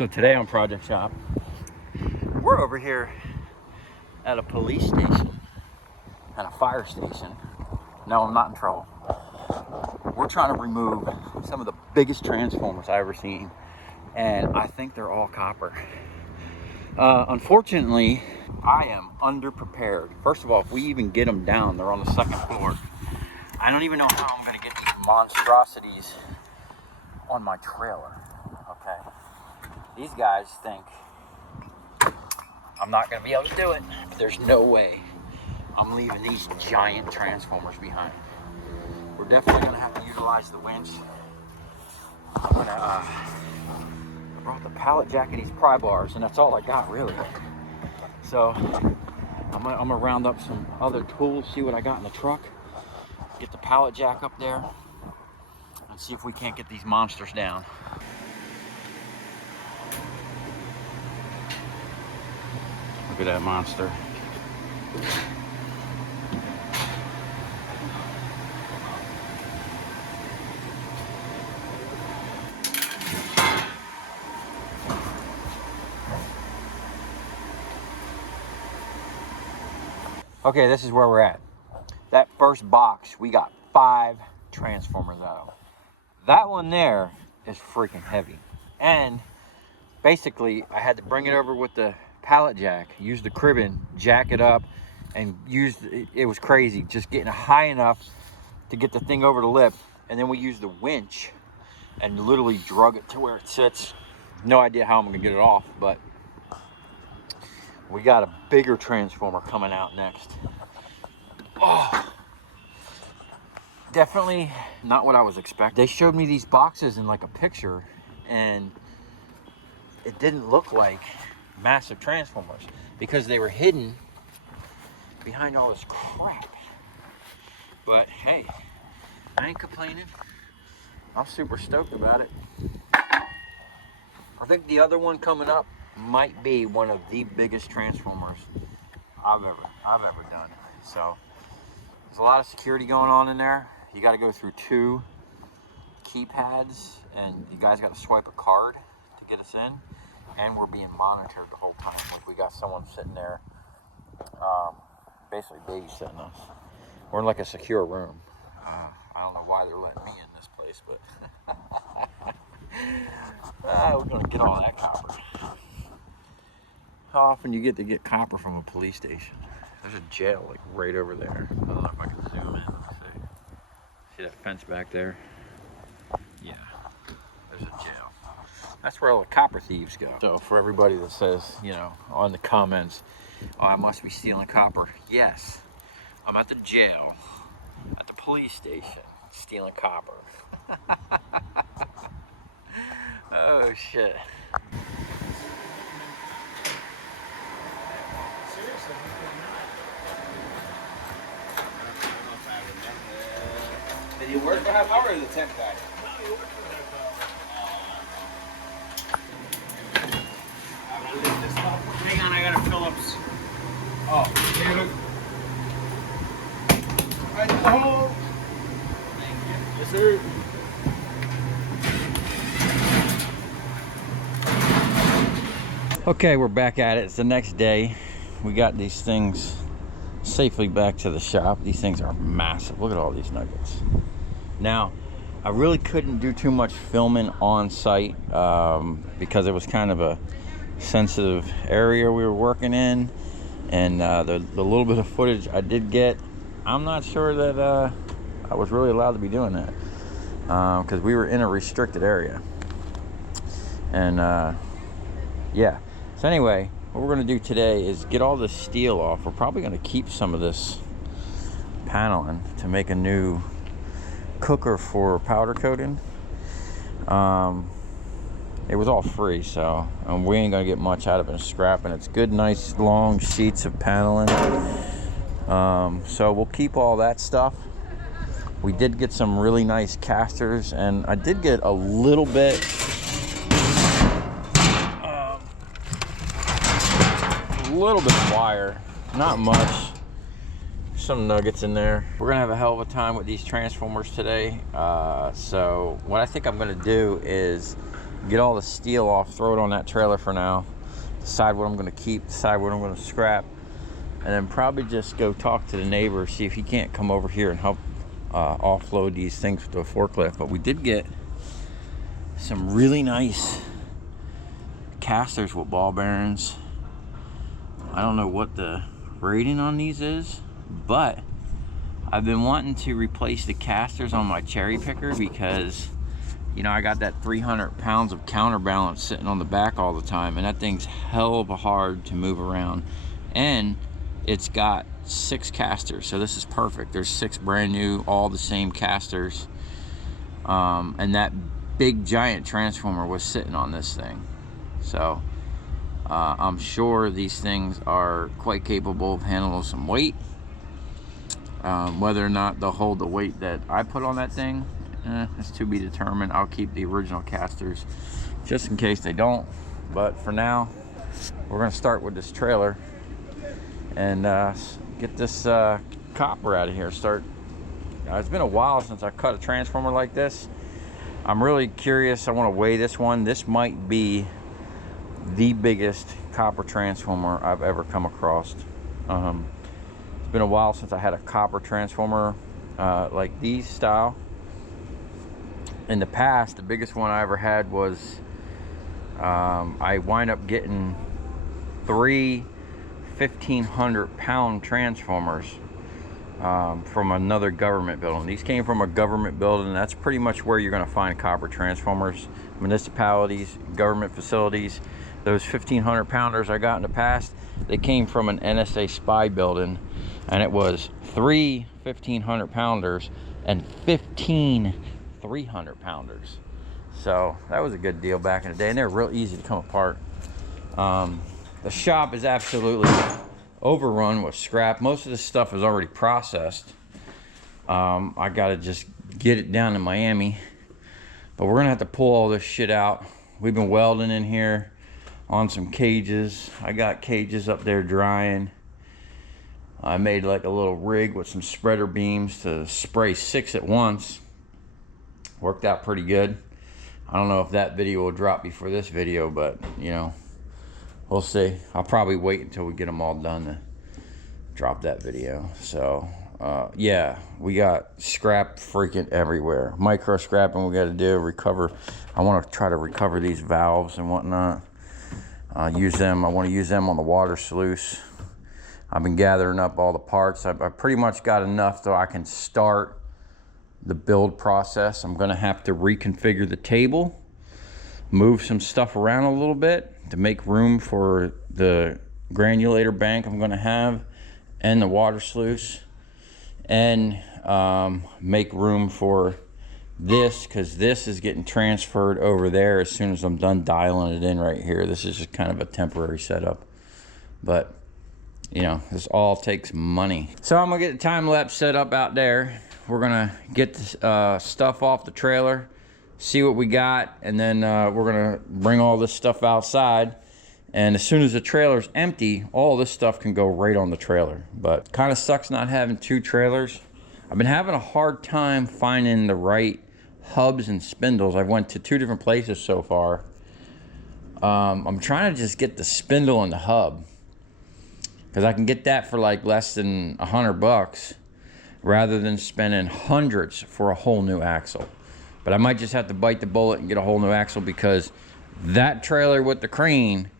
So today on Project Shop, we're over here at a police station, at a fire station. No, I'm not in trouble. We're trying to remove some of the biggest transformers I've ever seen, and I think they're all copper. Unfortunately, I am underprepared. First of all, if we even get them down, they're on the second floor. I don't even know how I'm gonna get these monstrosities on my trailer, okay? These guys think I'm not gonna be able to do it. There's no way I'm leaving these giant transformers behind. We're definitely gonna have to utilize the winch. I'm gonna, I brought the pallet jack and these pry bars, and that's all I got really. So I'm gonna round up some other tools, see what I got in the truck, get the pallet jack up there, and see if we can't get these monsters down. Look at that monster. Okay, this is where we're at. That first box, we got 5 transformers out of. That one there is freaking heavy. And basically, I had to bring it over with the pallet jack, use the cribbing, jack it up, and it was crazy, just getting high enough to get the thing over the lip. And then we used the winch and literally drug it to where it sits. No idea how I'm gonna get it off, but we got a bigger transformer coming out next. Oh, definitely not what I was expecting. They showed me these boxes in like a picture, and it didn't look like massive transformers because they were hidden behind all this crap. But hey, I ain't complaining. I'm super stoked about it. I think the other one coming up might be one of the biggest transformers I've ever done. So there's a lot of security going on in there. You got to go through 2 keypads, and you guys got to swipe a card to get us in. And we're being monitored the whole time. Like, we got someone sitting there, basically babysitting us. We're in like a secure room. I don't know why they're letting me in this place, but we're gonna get all that copper. How often you get to get copper from a police station? There's a jail like right over there. I don't know if I can zoom in. Let's see. See that fence back there? Yeah, there's a jail. That's where all the copper thieves go. So for everybody that says, you know, on the comments, oh, I must be stealing copper. Yes, I'm at the jail, at the police station, stealing copper. Oh shit. Did he work for half hour or the temp guy? No, he worked for half hour. Hang on, I gotta fill up. Oh, here look. Right in the hole. Thank you. Yes, sir. Okay, we're back at it. It's the next day. We got these things safely back to the shop. These things are massive. Look at all these nuggets. Now, I really couldn't do too much filming on site because it was kind of a sensitive area we were working in, and the little bit of footage I did get, I'm not sure that I was really allowed to be doing that because we were in a restricted area. And yeah, so anyway, what we're going to do today is get all this steel off. We're probably going to keep some of this paneling to make a new cooker for powder coating. It was all free, so we ain't gonna get much out of it in scrapping. It's good, nice long sheets of paneling. So we'll keep all that stuff. We did get some really nice casters, and I did get a little bit of wire, not much. Some nuggets in there. We're gonna have a hell of a time with these transformers today. So what I think I'm gonna do is get all the steel off, throw it on that trailer for now, decide what I'm going to keep, decide what I'm going to scrap, and then probably just go talk to the neighbor, see if he can't come over here and help offload these things with a forklift. But we did get some really nice casters with ball bearings. I don't know what the rating on these is, but I've been wanting to replace the casters on my cherry picker because, you know, I got that 300 pounds of counterbalance sitting on the back all the time, and that thing's hell of a hard to move around. And it's got 6 casters, so this is perfect. There's 6 brand new, all the same casters, and that big giant transformer was sitting on this thing. So I'm sure these things are quite capable of handling some weight. Whether or not they'll hold the weight that I put on that thing, is to be determined. I'll keep the original casters just in case they don't. But for now, we're going to start with this trailer and get this copper out of here. It's been a while since I cut a transformer like this. I'm really curious. I want to weigh this one. This might be the biggest copper transformer I've ever come across. It's been a while since I had a copper transformer like these style. In the past, the biggest one I ever had was I wind up getting 3 1,500-pound transformers from another government building. These came from a government building. That's pretty much where you're going to find copper transformers. Municipalities, government facilities. Those 1,500 pounders I got in the past, they came from an NSA spy building, and it was 3 1,500 pounders and 15 300 pounders. So that was a good deal back in the day, and they're real easy to come apart. The shop is absolutely overrun with scrap. Most of this stuff is already processed. I gotta just get it down to Miami, but we're gonna have to pull all this shit out. We've been welding in here on some cages. I got cages up there drying. I made like a little rig with some spreader beams to spray 6 at once. Worked out pretty good. I don't know if that video will drop before this video, but you know, we'll see. I'll probably wait until we get them all done to drop that video. So yeah, we got scrap freaking everywhere. Micro scrapping we got to do, recover. I want to try to recover these valves and whatnot. Use them. I want to use them on the water sluice. I've been gathering up all the parts. I pretty much got enough so I can start the build process. I'm going to have to reconfigure the table, move some stuff around a little bit to make room for the granulator bank I'm going to have and the water sluice, and make room for this, because this is getting transferred over there as soon as I'm done dialing it in right here. This is just kind of a temporary setup, but you know, this all takes money. So I'm gonna get the time lapse set up out there. We're gonna get the stuff off the trailer, see what we got, and then we're gonna bring all this stuff outside. And as soon as the trailer's empty, all this stuff can go right on the trailer. But kind of sucks not having 2 trailers. I've been having a hard time finding the right hubs and spindles. I've went to 2 different places so far. I'm trying to just get the spindle and the hub, because I can get that for like less than $100 rather than spending hundreds for a whole new axle. But I might just have to bite the bullet and get a whole new axle, because that trailer with the crane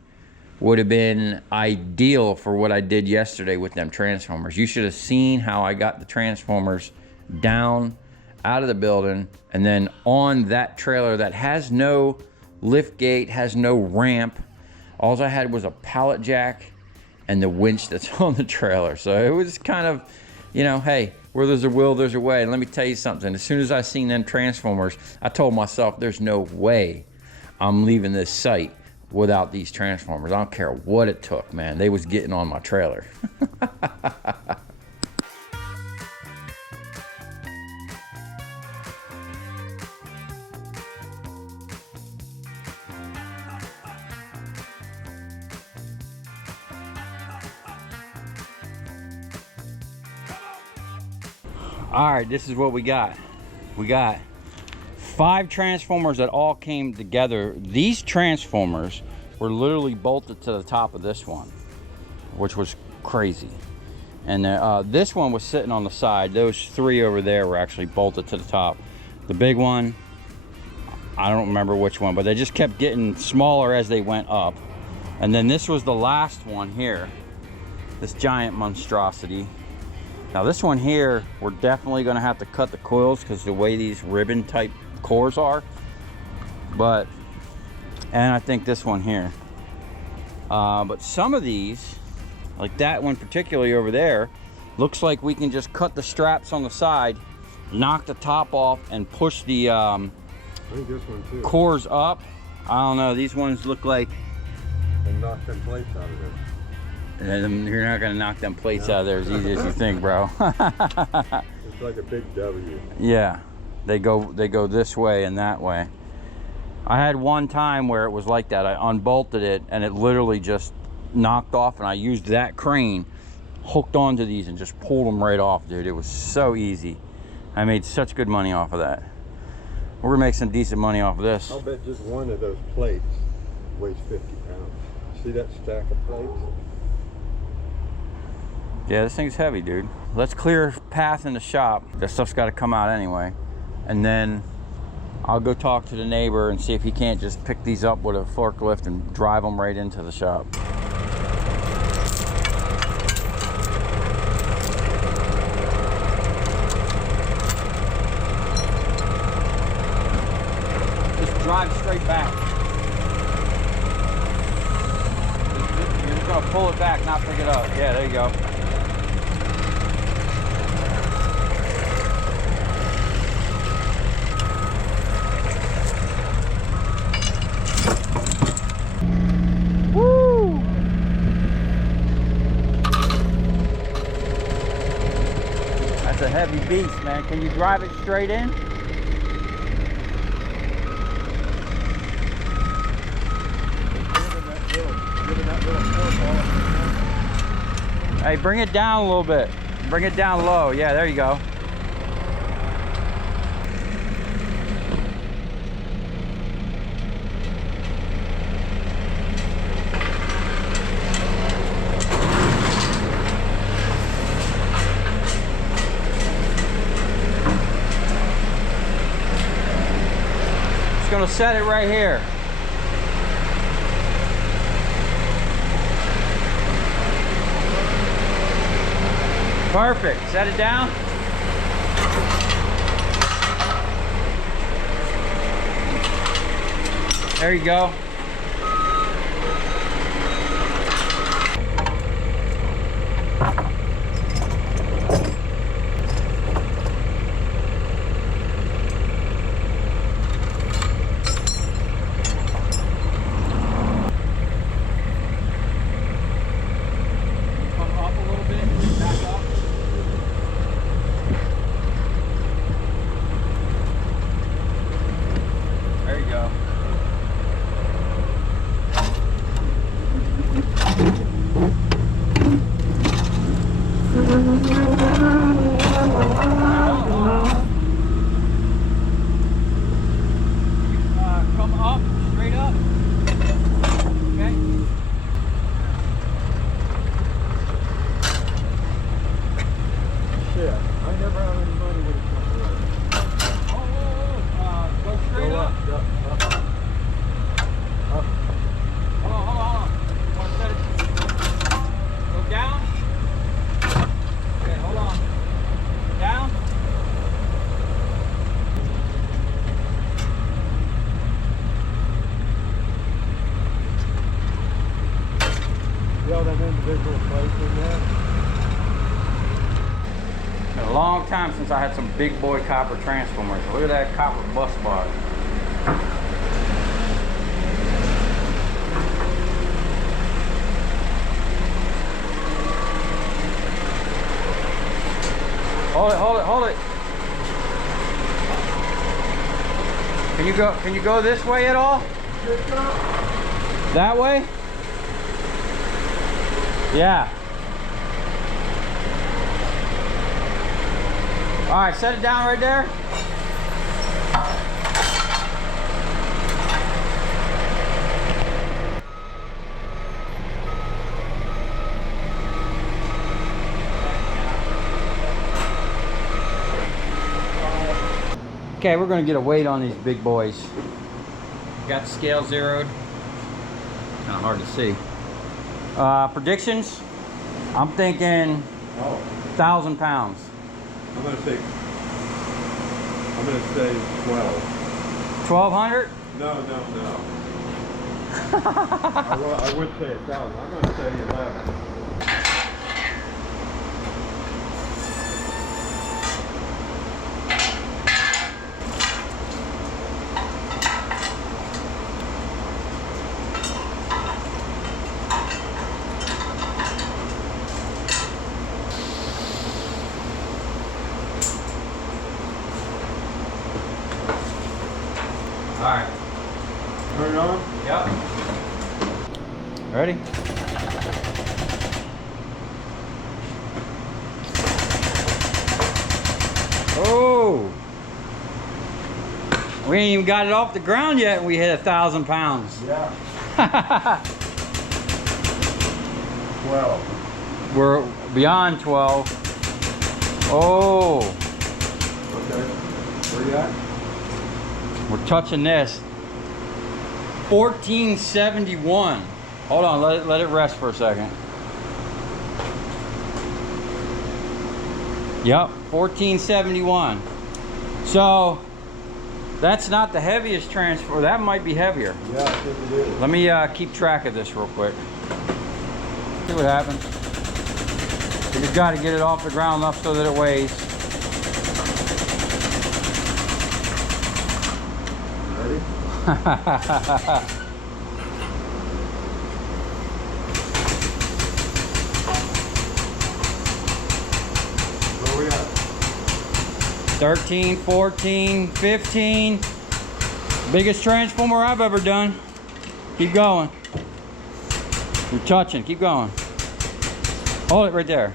would have been ideal for what I did yesterday with them transformers. You should have seen how I got the transformers down out of the building and then on that trailer that has no lift gate, has no ramp. All I had was a pallet jack and the winch that's on the trailer. So it was kind of, you know, hey, where there's a will, there's a way. And let me tell you something. As soon as I seen them transformers, I told myself there's no way I'm leaving this site without these transformers. I don't care what it took, man. They was getting on my trailer. All right, this is what we got. We got 5 transformers that all came together. These transformers were literally bolted to the top of this one, which was crazy. And this one was sitting on the side. Those 3 over there were actually bolted to the top. The big one, I don't remember which one, but they just kept getting smaller as they went up. And then this was the last one here, this giant monstrosity. Now this one here, we're definitely gonna have to cut the coils because the way these ribbon type cores are. But, and I think this one here. But some of these, like that one particularly over there, looks like we can just cut the straps on the side, knock the top off, and push the I think this one too. Cores up. I don't know, these ones look like, and knock them plates out of there. You're not gonna knock them plates out of there as easy as you think, bro. It's like a big W. Yeah, they go this way and that way. I had one time where it was like that. I unbolted it and it literally just knocked off, and I used that crane, hooked onto these and just pulled them right off, dude. It was so easy. I made such good money off of that. We're gonna make some decent money off of this. I'll bet just one of those plates weighs 50 pounds. See that stack of plates? Yeah, this thing's heavy, dude. Let's clear a path in the shop. That stuff's got to come out anyway. And then I'll go talk to the neighbor and see if he can't just pick these up with a forklift and drive them right into the shop. Just drive straight back. You're just gonna pull it back, not pick it up. Yeah, there you go. That's a heavy beast, man. Can you drive it straight in? Hey, bring it down a little bit. Bring it down low. Yeah, there you go. Just gonna set it right here. Perfect. Set it down. There you go. Time since I had some big boy copper transformers. Look at that copper bus bar. Hold it, hold it, hold it. Can you go this way at all? That way? Yeah. All right, set it down right there. Okay, we're gonna get a weight on these big boys. Got the scale zeroed. Kind of hard to see. Predictions? I'm thinking 1,000 pounds. I'm gonna say 12. 1,200? No. I would say 1,000. I'm gonna say 11. All right. Turn it on? Yep. Ready? Oh! We ain't even got it off the ground yet and we hit 1,000 pounds. Yeah. 12. We're beyond 12. Oh! Okay. Where you at? We're touching this. 1471. Hold on, let it rest for a second. Yep, 1471. So that's not the heaviest transfer. That might be heavier. Yeah, I think it is. Let me keep track of this real quick. See what happens. We just got to get it off the ground enough so that it weighs. Ready? Where we at? 13, 14, 15. Biggest transformer I've ever done. Keep going. You're touching. Keep going. Hold it right there.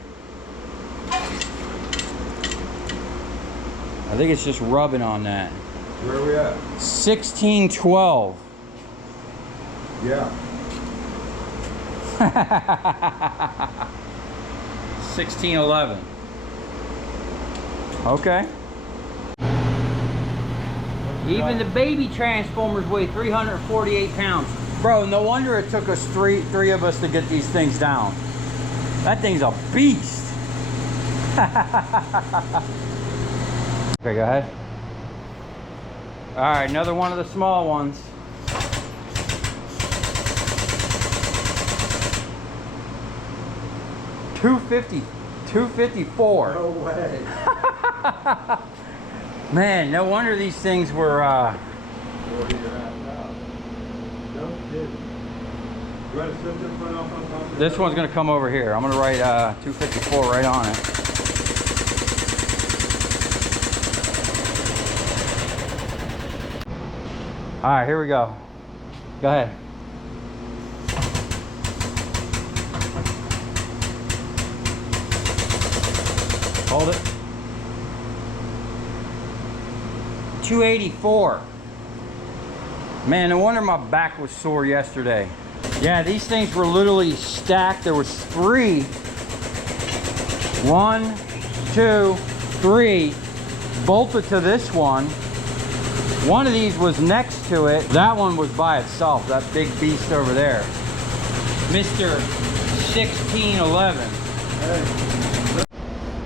I think it's just rubbing on that. Where are we at? 1612. Yeah. 1611. Okay. Even the baby transformers weigh 348 pounds. Bro, no wonder it took us three of us to get these things down. That thing's a beast. Okay, go ahead. All right, another one of the small ones. $254. No way. Man, no wonder these things were 40 and a half now. No kidding. You want to set this one off on top of this that? one's gonna come over here. I'm gonna write 254 right on it. All right, here we go. Go ahead. Hold it. 284. Man, no wonder my back was sore yesterday. Yeah, these things were literally stacked. There was 3. 1, 2, 3 bolted to this one. One of these was next to it. That one was by itself, that big beast over there. Mr. 1611. Hey.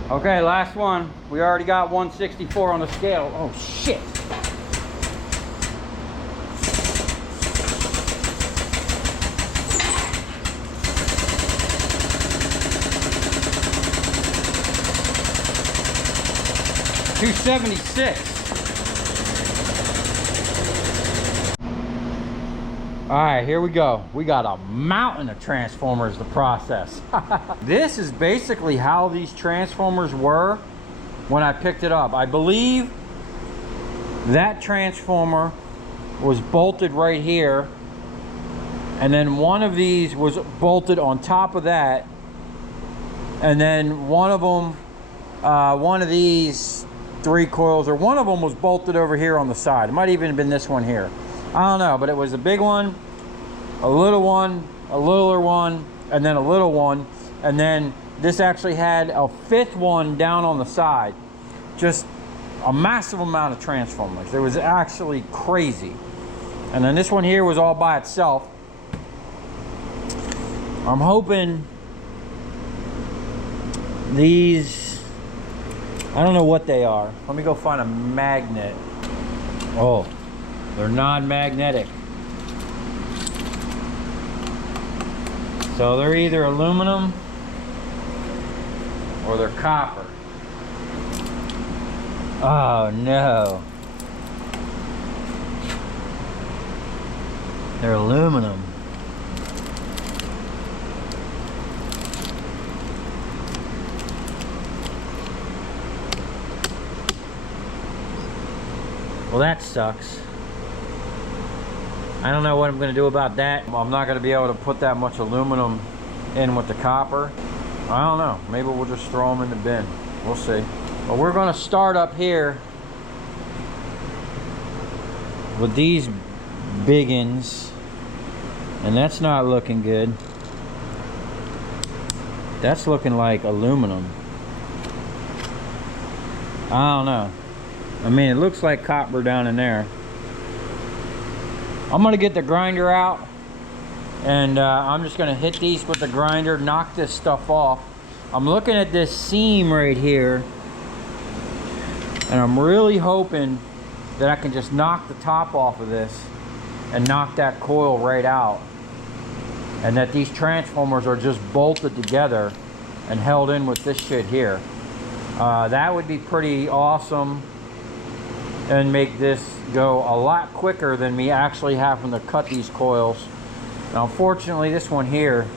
Okay, last one. We already got 164 on the scale. Oh, shit. $276. All right, here we go. We got a mountain of transformers to process. This is basically how these transformers were when I picked it up. I believe that transformer was bolted right here, and then one of these was bolted on top of that, and then one of them, one of these 3 coils, or one of them was bolted over here on the side. It might even have been this one here. I don't know, but it was a big one, a little one, a littler one, and then a little one. And then this actually had a 5th one down on the side. Just a massive amount of transformers. It was actually crazy. And then this one here was all by itself. I'm hoping these, I don't know what they are. Let me go find a magnet. Oh, they're non-magnetic. So they're either aluminum or they're copper. Oh no. They're aluminum. Well, that sucks. I don't know what I'm going to do about that. I'm not going to be able to put that much aluminum in with the copper. I don't know. Maybe we'll just throw them in the bin. We'll see. But we're going to start up here with these biggins, and that's not looking good. That's looking like aluminum. I don't know. I mean, it looks like copper down in there. I'm gonna get the grinder out, and I'm just gonna hit these with the grinder, knock this stuff off. I'm looking at this seam right here, and I'm really hoping that I can just knock the top off of this and knock that coil right out, and that these transformers are just bolted together and held in with this shit here. That would be pretty awesome and make this go a lot quicker than me actually having to cut these coils. Now, unfortunately, this one here,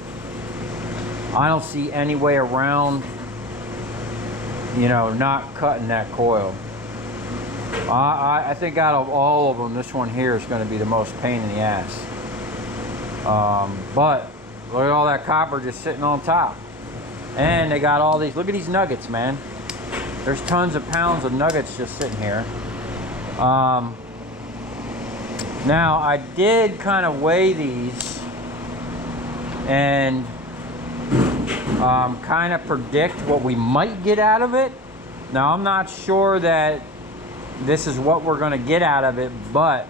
I don't see any way around, you know, not cutting that coil. I think out of all of them, this one here is going to be the most pain in the ass. But look at all that copper just sitting on top. And they got all these, look at these nuggets, man. There's tons of pounds of nuggets just sitting here. Now, I did kind of weigh these and kind of predict what we might get out of it. Now, I'm not sure that this is what we're going to get out of it, but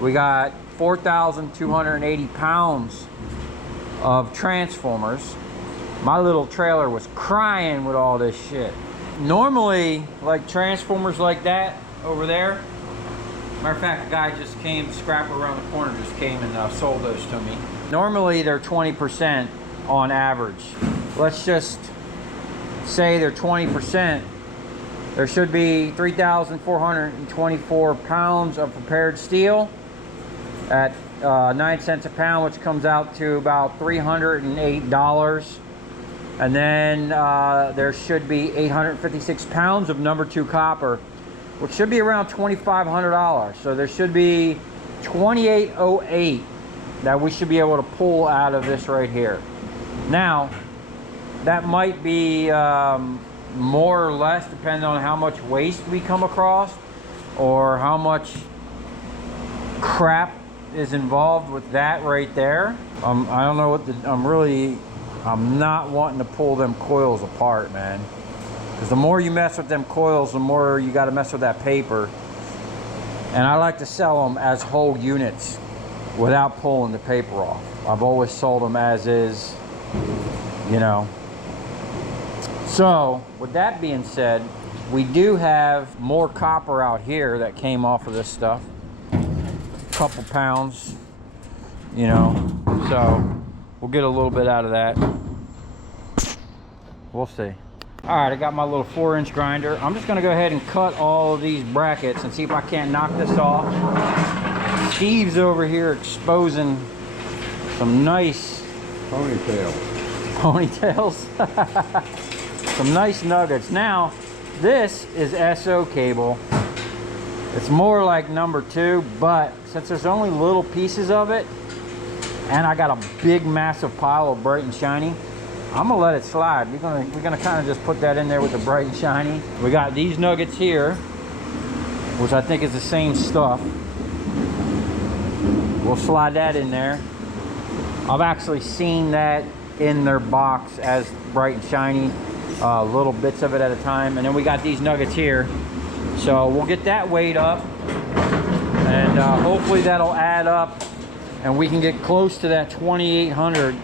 we got 4,280 pounds of transformers. My little trailer was crying with all this shit. Normally, like transformers like that over there, matter of fact, a guy just came, scrapper around the corner just came and sold those to me. Normally they're 20% on average. Let's just say they're 20%. There should be 3,424 pounds of prepared steel at 9 cents a pound, which comes out to about $308. And then there should be 856 pounds of number 2 copper, which should be around $2,500. So there should be $2,808 that we should be able to pull out of this right here. Now, that might be more or less depending on how much waste we come across or how much crap is involved with that right there. I don't know what I'm not wanting to pull them coils apart, man. Because the more you mess with them coils, the more you got to mess with that paper. And I like to sell them as whole units without pulling the paper off. I've always sold them as is, you know. So, with that being said, we do have more copper out here that came off of this stuff. A couple pounds, you know. So, we'll get a little bit out of that. We'll see. All right, I got my little 4-inch grinder. I'm just gonna go ahead and cut all of these brackets and see if I can't knock this off. Steve's over here exposing some nice ponytails. Some nice nuggets. Now, this is SO cable. It's more like number 2, but since there's only little pieces of it, and I got a big massive pile of bright and shiny, I'm gonna let it slide. We're gonna kind of just put that in there with the bright and shiny. We got these nuggets here, which I think is the same stuff. We'll slide that in there. I've actually seen that in their box as bright and shiny, little bits of it at a time. And then we got these nuggets here. So we'll get that weight up, and hopefully that'll add up and we can get close to that 2800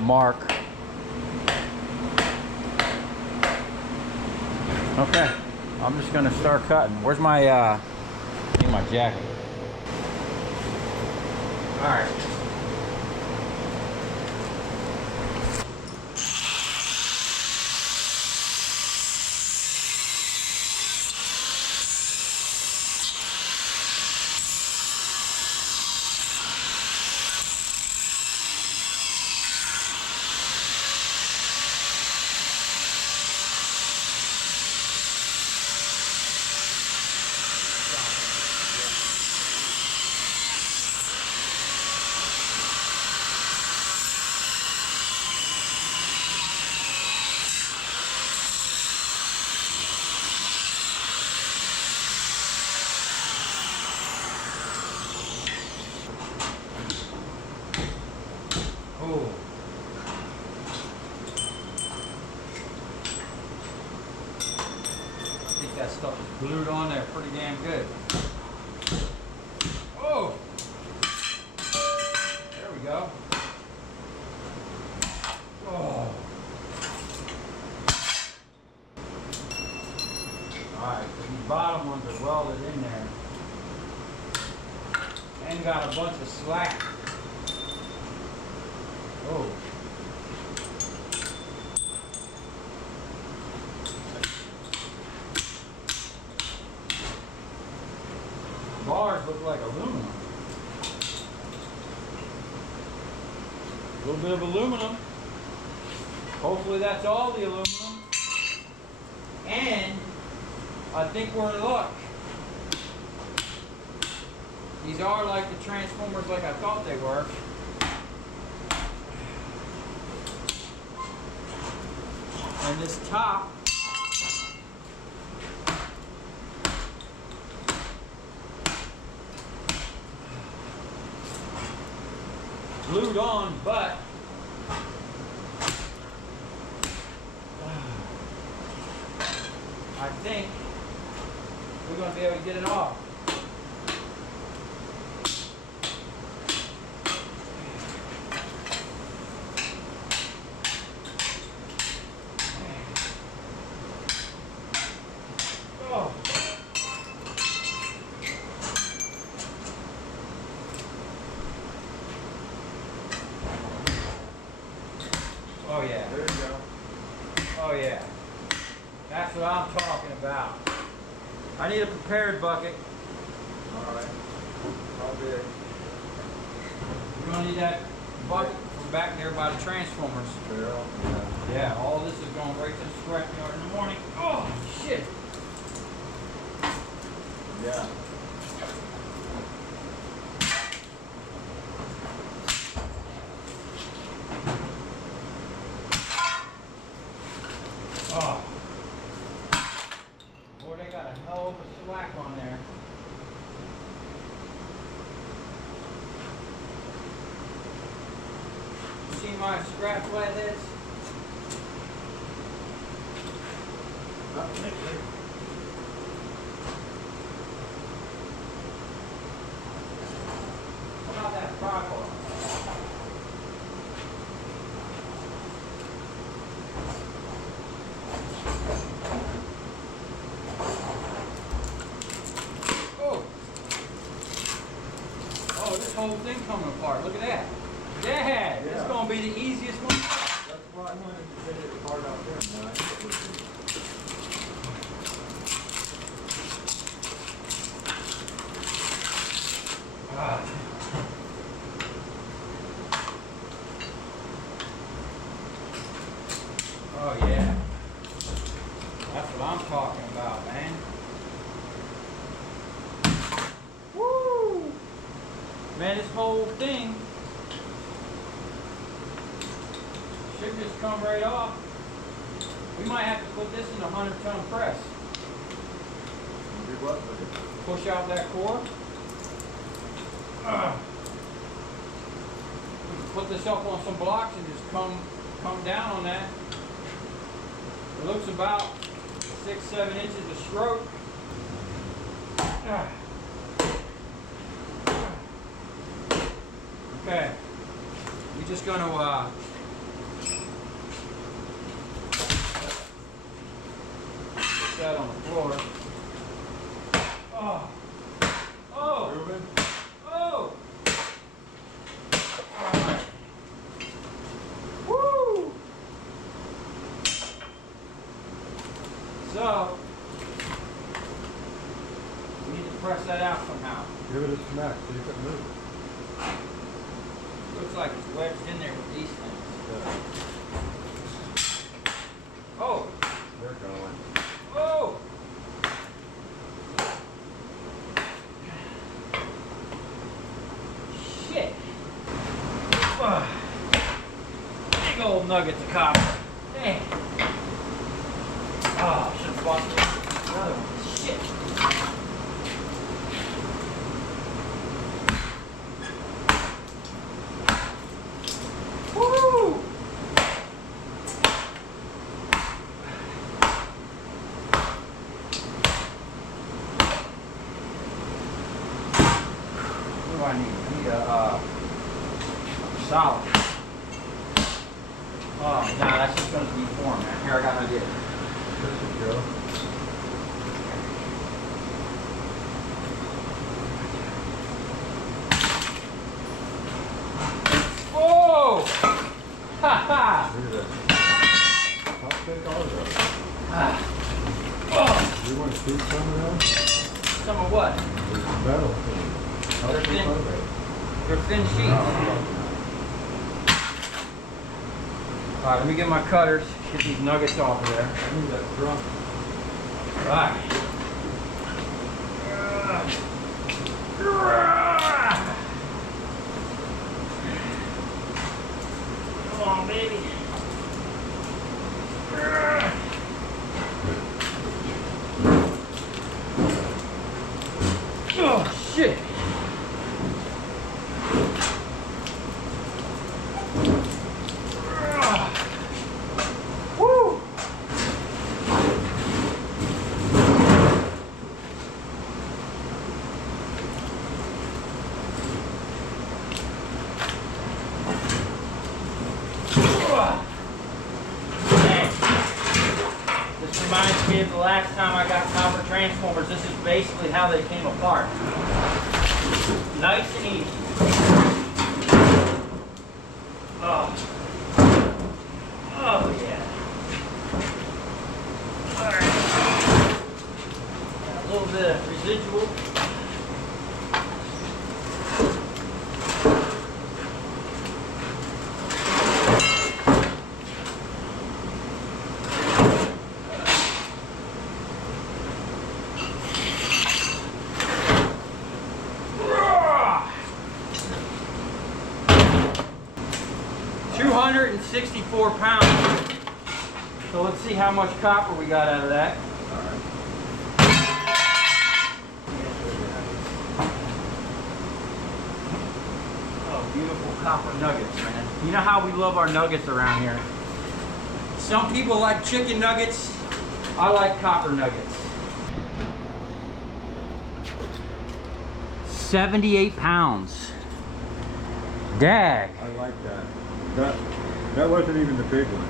mark. Okay, I'm just gonna start cutting. Where's my I need my jacket. All right. That stuff is glued on there pretty damn good. Oh! There we go. Oh! Alright, these bottom ones are welded in there. And got a bunch of slack. Oh! Bars look like aluminum. A little bit of aluminum. Hopefully that's all the aluminum. And I think we're in luck. These are like the transformers like I thought they were. And this top glued on, but I think we're going to be able to get it off. Oh. Oh yeah. There you go. Oh yeah. That's what I'm talking about. I need a prepared bucket. Alright. How big? You're gonna need that bucket from back there by the transformers. Barrel? Yeah, all this is going right to the scrapyard in the morning. Oh shit. Yeah. Oh. Boy, they got a hell of a slack on there. You see my scrap flatheads? Not particularly. How about that proper? Oh, this whole thing coming apart. Look at that. Dad, this is going to be the easiest one. That's why I wanted to get it apart out there. Man. I think it would be. Oh yeah. That's what I'm talking about, man. Woo! Man, this whole thing should just come right off. We might have to put this in a 100-ton press. Do what with it? Push out that core. We can put this up on some blocks and just come down on that. It looks about 6-7 inches of stroke. Okay. We're just gonna put that on the floor. Oh. Oh. Ruben? Oh. All right. Woo. So we need to press that out somehow. Give it a smack, see if it moves. Looks like it's wedged in there with these things. Yeah. Oh. They're going. Oh. Shit. Big old nuggets of copper. Dang. Oh, should have bought another one. Shit. Woo! What do I need? I need a solid. Oh, no, that's just going to be form, man. Here, I got an idea. There you go. Oh! Ha ha! Look at that. How thick are those? Oh! You want to see some of them? Some of what? There's metal things. How They're thick thin. are they? They're thin sheets. Alright, let me get my cutters, get these nuggets off of there. I need that drum. Alright. Come on, baby. Oh, shit. Woo! 'Cause the last time I got copper transformers, this is basically how they came apart. Nice and easy. Oh. Oh yeah. Alright. Got a little bit of residual. £264. So let's see how much copper we got out of that. Oh, beautiful copper nuggets, man. You know how we love our nuggets around here. Some people like chicken nuggets. I like copper nuggets. 78 pounds. Dag. I like that. That wasn't even the big one.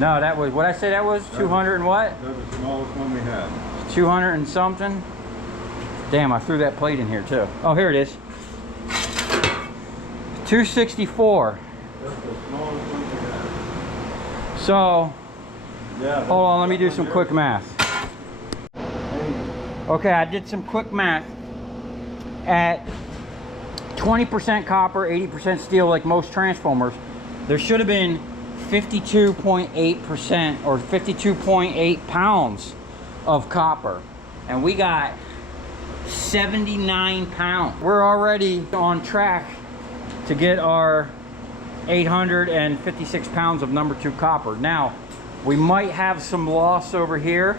No, that was, what I say that was? 200 and what? That was the smallest one we had. 200 and something. Damn, I threw that plate in here too. Oh, here it is. 264. That's the smallest one we had. So, Yeah. hold on, let me do some quick math. Okay, I did some quick math. At 20% copper, 80% steel, like most transformers, there should have been 52.8% or 52.8 pounds of copper. And we got 79 pounds. We're already on track to get our 856 pounds of number 2 copper. Now, we might have some loss over here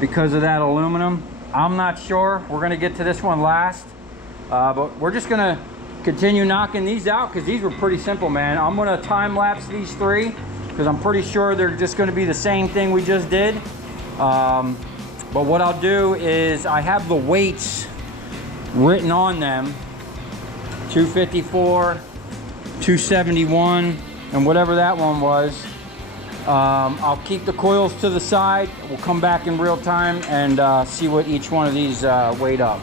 because of that aluminum. I'm not sure. We're gonna get to this one last. But we're just gonna continue knocking these out because these were pretty simple, man. I'm gonna time lapse these 3 because I'm pretty sure they're just gonna be the same thing we just did. But what I'll do is I have the weights written on them, 254, 271, and whatever that one was. I'll keep the coils to the side. We'll come back in real time and see what each one of these weighed up.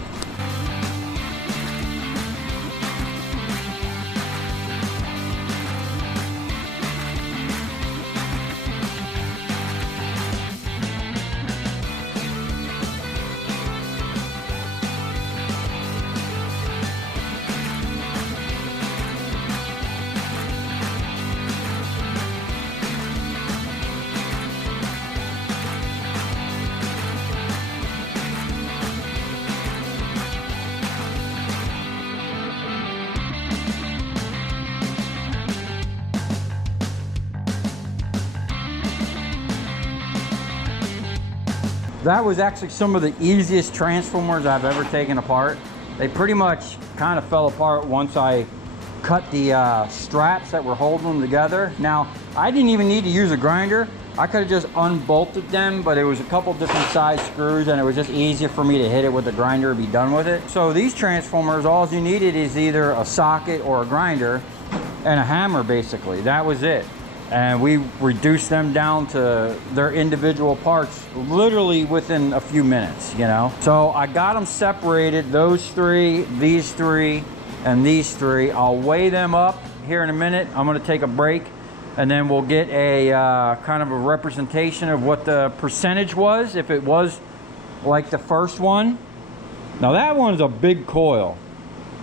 That was actually some of the easiest transformers I've ever taken apart. They pretty much kind of fell apart once I cut the straps that were holding them together. Now, I didn't even need to use a grinder. I could have just unbolted them, but it was a couple different size screws and it was just easier for me to hit it with a grinder and be done with it. So these transformers, all you needed is either a socket or a grinder and a hammer, basically. That was it. And we reduced them down to their individual parts literally within a few minutes, you know. So I got them separated, those three, these three, and these three. I'll weigh them up here in a minute. I'm gonna take a break and then we'll get a kind of a representation of what the percentage was, if it was like the first one. Now that one's a big coil.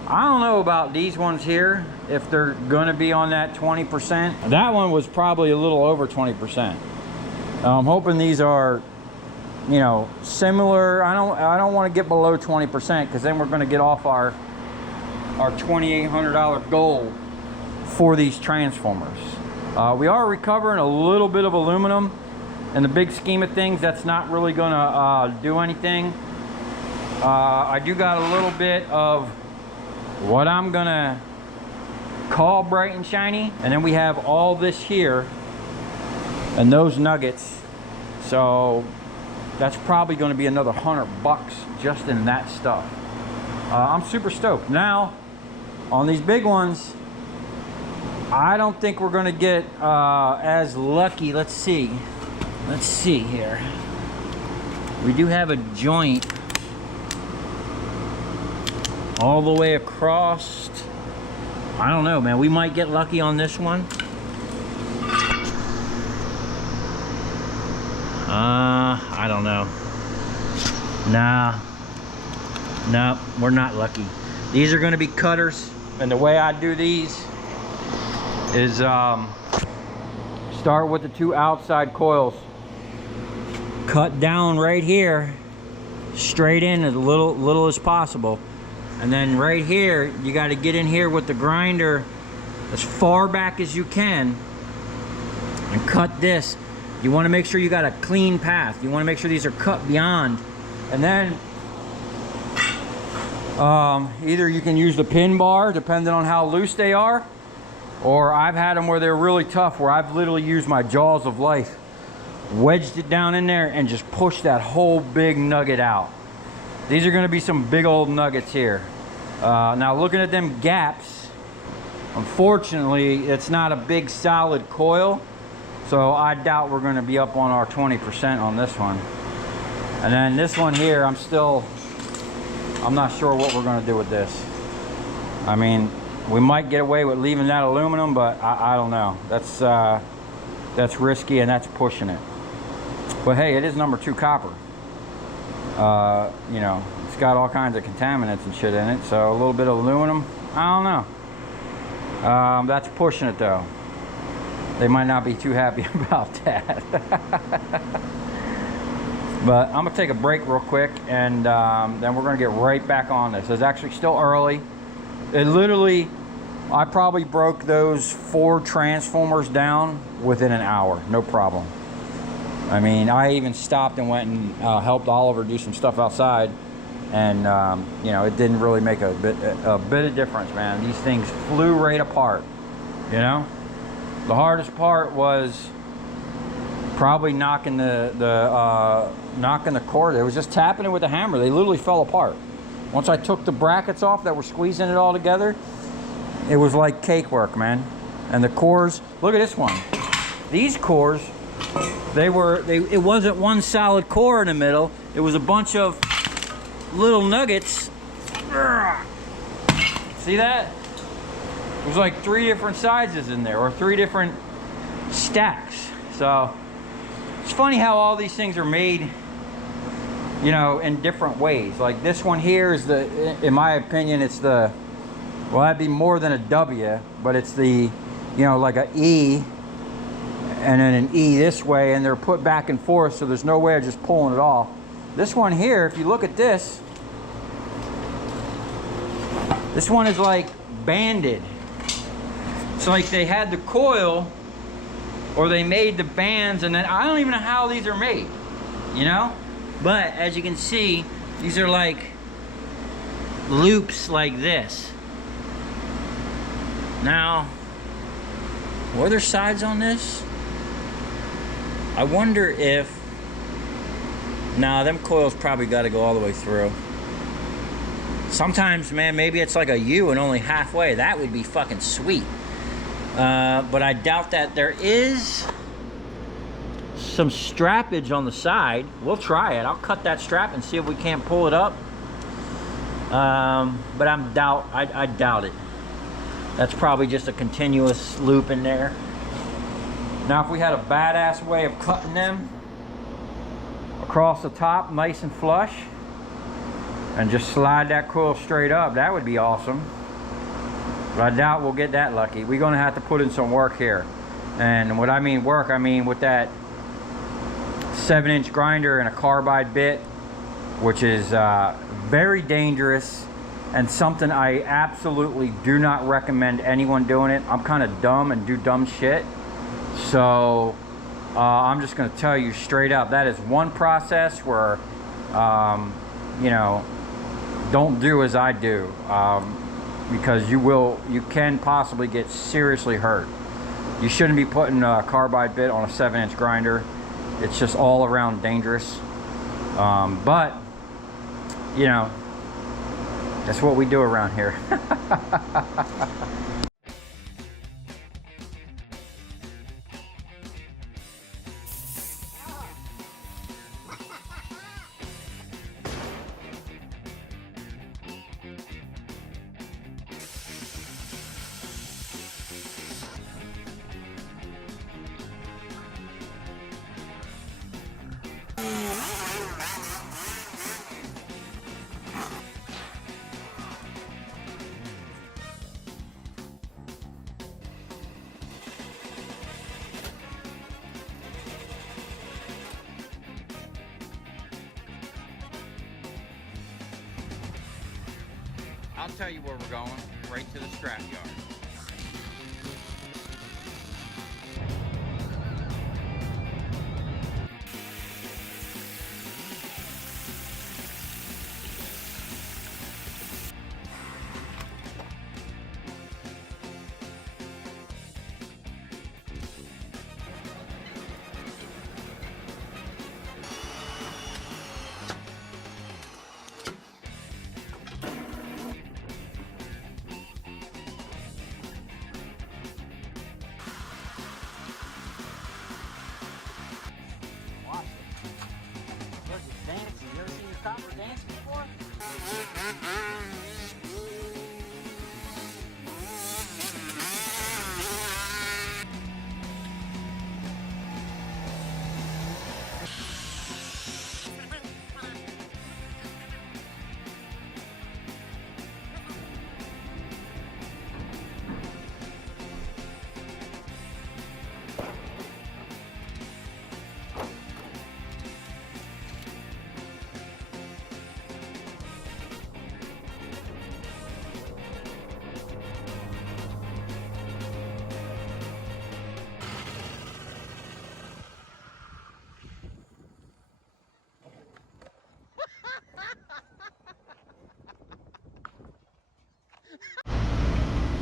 I don't know about these ones here, if they're gonna be on that 20%. That one was probably a little over 20%. I'm hoping these are, you know, similar. I don't want to get below 20% because then we're gonna get off our $2,800 goal for these transformers. We are recovering a little bit of aluminum. In the big scheme of things, that's not really gonna do anything. I do got a little bit of what I'm gonna call bright and shiny, and then we have all this here and those nuggets, so that's probably going to be another $100 just in that stuff. I'm super stoked. Now on these big ones, I don't think we're going to get as lucky. Let's see here. We do have a joint all the way across. I don't know, man. We might get lucky on this one. I don't know. Nah, we're not lucky. These are going to be cutters, and the way I do these is start with the two outside coils, cut down right here, straight in as little as possible. And then right here, you got to get in here with the grinder as far back as you can and cut this. You want to make sure you got a clean path. You want to make sure these are cut beyond. And then either you can use the pin bar, depending on how loose they are, or I've had them where they're really tough, where I've literally used my jaws of life, wedged it down in there and just pushed that whole big nugget out. These are going to be some big old nuggets here. Now looking at them gaps, unfortunately it's not a big solid coil, so I doubt we're going to be up on our 20% on this one. And then this one here, I'm not sure what we're going to do with this. I mean, we might get away with leaving that aluminum, but I don't know. That's risky and that's pushing it. But hey, it is number 2 copper. You know, it's got all kinds of contaminants and shit in it, so a little bit of aluminum, I don't know. That's pushing it though. They might not be too happy about that. But I'm gonna take a break real quick, and then we're gonna get right back on this. It's actually still early. It literally, I probably broke those 4 transformers down within an hour, no problem. I mean, I even stopped and went and helped Oliver do some stuff outside, and you know, it didn't really make a bit of difference, man. These things flew right apart, you know. The hardest part was probably knocking knocking the cord. It was just tapping it with a hammer. They literally fell apart. Once I took the brackets off that were squeezing it all together, it was like cakework, man. And the cores, look at this one. These cores, it wasn't one solid core in the middle. It was a bunch of little nuggets. See that? It was like 3 different sizes in there, or 3 different stacks. So it's funny how all these things are made, you know, in different ways. Like this one here is in my opinion, it's well, that'd be more than a W, but it's you know, like a E and then an E this way, and they're put back and forth, so there's no way of just pulling it off. This one here, if you look at this one is like banded. It's like they had the coil, or they made the bands, and then I don't even know how these are made, you know? But as you can see, these are like loops like this. Now, were there sides on this? I wonder if, nah, them coils probably got to go all the way through. Sometimes, man, maybe it's like a U and only halfway. That would be fucking sweet. But I doubt that. There is some strappage on the side. We'll try it. I'll cut that strap and see if we can't pull it up. But I doubt it. That's probably just a continuous loop in there. Now, if we had a badass way of cutting them across the top, nice and flush, and just slide that coil straight up, that would be awesome. But I doubt we'll get that lucky. We're gonna have to put in some work here. And what I mean work, I mean with that 7-inch grinder and a carbide bit, which is very dangerous and something I absolutely do not recommend anyone doing it. I'm kind of dumb and do dumb shit. So I'm just gonna tell you straight up, that is one process where, you know, don't do as I do. Because you can possibly get seriously hurt. You shouldn't be putting a carbide bit on a 7-inch grinder. It's just all around dangerous. But, you know, that's what we do around here. I'll tell you where we're going, right to the scrap yard.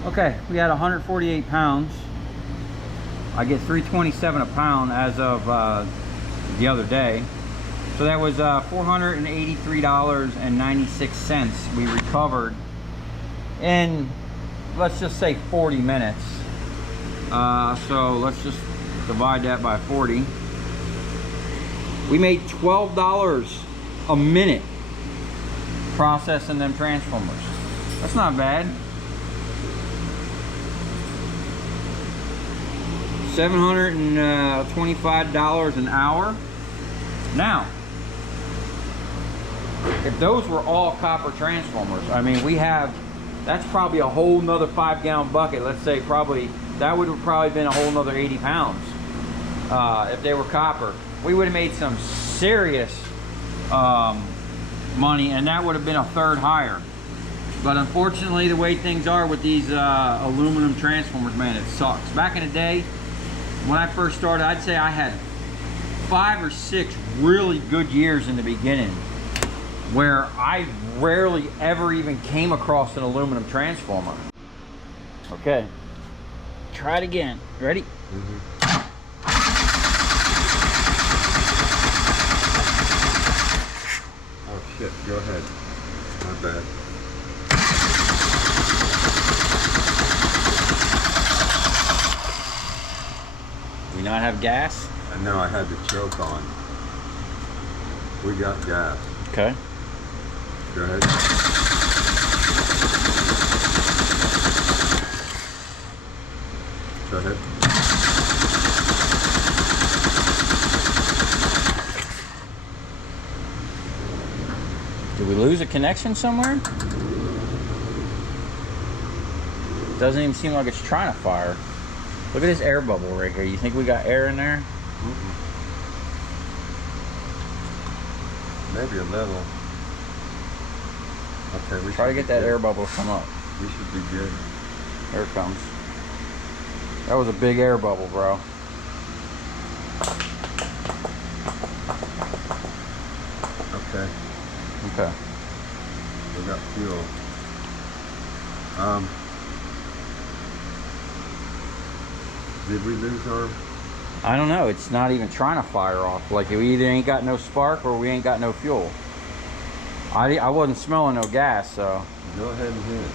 Okay, we had 148 pounds. I get $3.27 a pound as of the other day. So that was $483.96 we recovered in, let's just say 40 minutes. So let's just divide that by 40. We made $12 a minute processing them transformers. That's not bad. $725 an hour. Now, if those were all copper transformers, I mean, that's probably a whole nother 5-gallon bucket. Let's say that would have probably been a whole nother 80 pounds. If they were copper, we would have made some serious money, and that would have been a third higher. But unfortunately, the way things are with these aluminum transformers, man, it sucks. Back in the day, when I first started, I'd say I had 5 or 6 really good years in the beginning where I rarely ever even came across an aluminum transformer. Okay, try it again. Ready? Oh shit, go ahead. My bad. Do you not have gas? I know I had the choke on. We got gas. Okay. Go ahead. Go ahead. Did we lose a connection somewhere? Doesn't even seem like it's trying to fire. Look at this air bubble right here. You think we got air in there? Maybe a little. Okay, we Try to get that good. air bubble to come up. We should be good. There it comes. That was a big air bubble, bro. Okay, Okay. we got fuel. Did we lose our? I don't know. It's not even trying to fire off. Like, we either ain't got no spark or we ain't got no fuel. I wasn't smelling no gas, so. Go ahead and hit it.